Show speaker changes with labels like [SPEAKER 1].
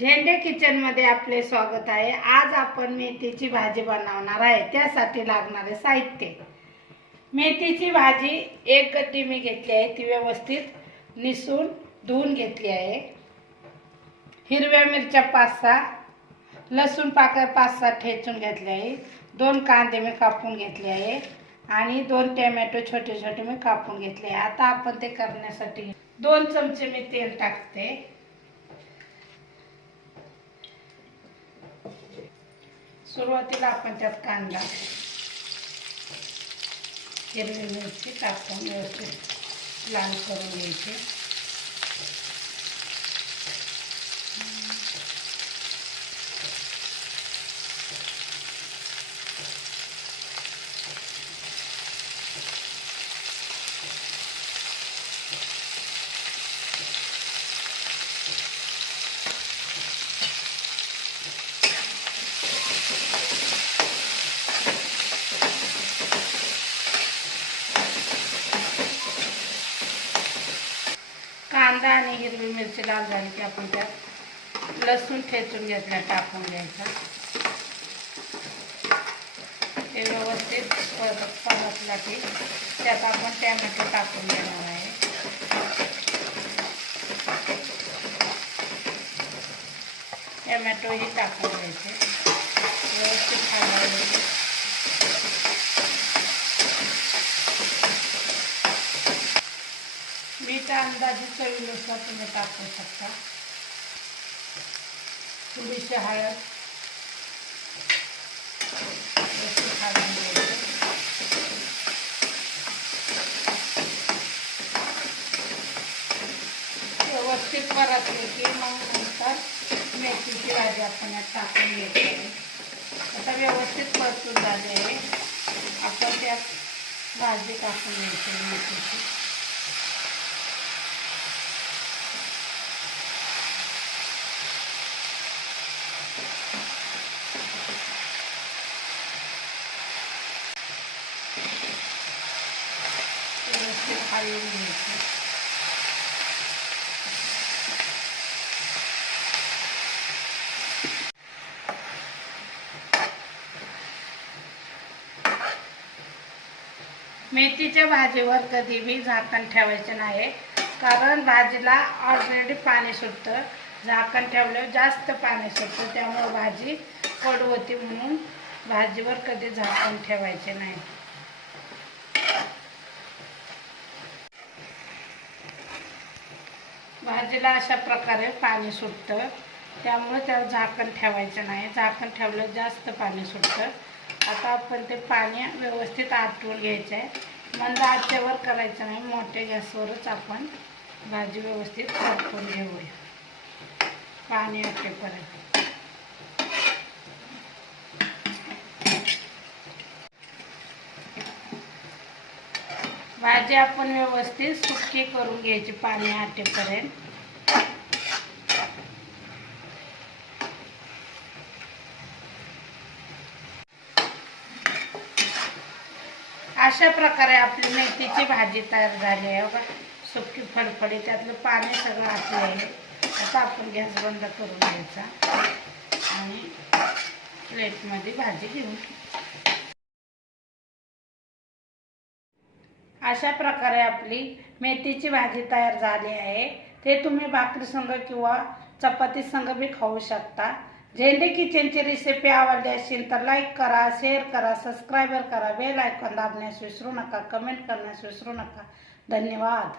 [SPEAKER 1] झेंडे किचनमध्ये आपले स्वागत आहे. आज आपण मेथीची भाजी बनवणार आहे. त्यासाठी लागणारे साहित्य. मेथीची भाजी एक गड्डी मी घेतली आहे. ती व्यवस्थित निसून धुवून घेतली आहे. हिरव्या मिरच्या पाच सहा लसूण पाकळ्या पाच सहा ठेचून घेतले आहे दोन कांदे मी कापून घेतले आहे. आणि दोन टॅमॅटो छोटे छोटे मी कापून घेतले आहे. आता आपण ते करण्यासाठी दोन चमचे मी तेल टाकते. सुरुवातीला आपण त्यात कांदा हिरवी मिरची टाकून व्यवस्थित लाल करून घ्यायची. कांदा आणि हिरवी मिरची लाल झाली की आपण त्यात लसूण ठेचून घेतला टाकून घ्यायचा ते व्यवस्थित परतला की त्यात आपण टॅमॅटो टाकून घेणार आहे. टॅमॅटोही टाकून घ्यायचे. व्यवस्थित अंदाजे चवीनुसार तुम्ही टाकू शकता. थोडीशी हळद व्यवस्थित परतले की मग नंतर मेथीची भाजी आपण यात टाकून घ्यायची आता व्यवस्थित परतून झाले आहे. आपण त्यात भाजी टाकून घ्यायची मेथीची व्यवस्थित हलवून मेथीच्या भाजीवर कधी बी झाकण ठेवायचे नाही कारण भाजीला ऑलरेडी पाणी सुटतं. झाकण ठेवल्यावर जास्त पाणी सुटतं त्यामुळे भाजी कडू होती म्हणून भाजीवर कधी झाकण ठेवायचे नाही. भाजीला अशा प्रकारे पाणी सुटतं. त्यामुळे त्यावर झाकण ठेवायचं नाही. झाकण ठेवलं जास्त पाणी सुटतं. आता आपण ते पाणी व्यवस्थित आटवून घ्यायचं आहे मंद आचेवर करायचं नाही. मोठ्या गॅसवरच आपण भाजी व्यवस्थित परतून घेऊया. पाणी आटेपर्यंत. भाजी आपण व्यवस्थित सुकी करून घ्यायची पाणी आटेपर्यंत अशा प्रकारे आपली मेथीची भाजी तयार झाली आहे बघा. सुकी फडफडी त्यातलं पाणी सगळं आटलं आहे. आता आपण गॅस बंद करून घ्यायचा. आणि प्लेटमध्ये भाजी घेऊन अशा प्रकारे आपली मेथीची भाजी तयार झाली आहे. ते तुम्ही भाकरी संग किंवा चपाती संग बी खाऊ शकता. झेंडे किचनची रेसिपी आवडली असेल तर लाईक करा शेअर करा सबस्क्राईबर करा बेल आयकॉन दाबण्यास विसरू नका कमेंट करण्यास विसरू नका. धन्यवाद.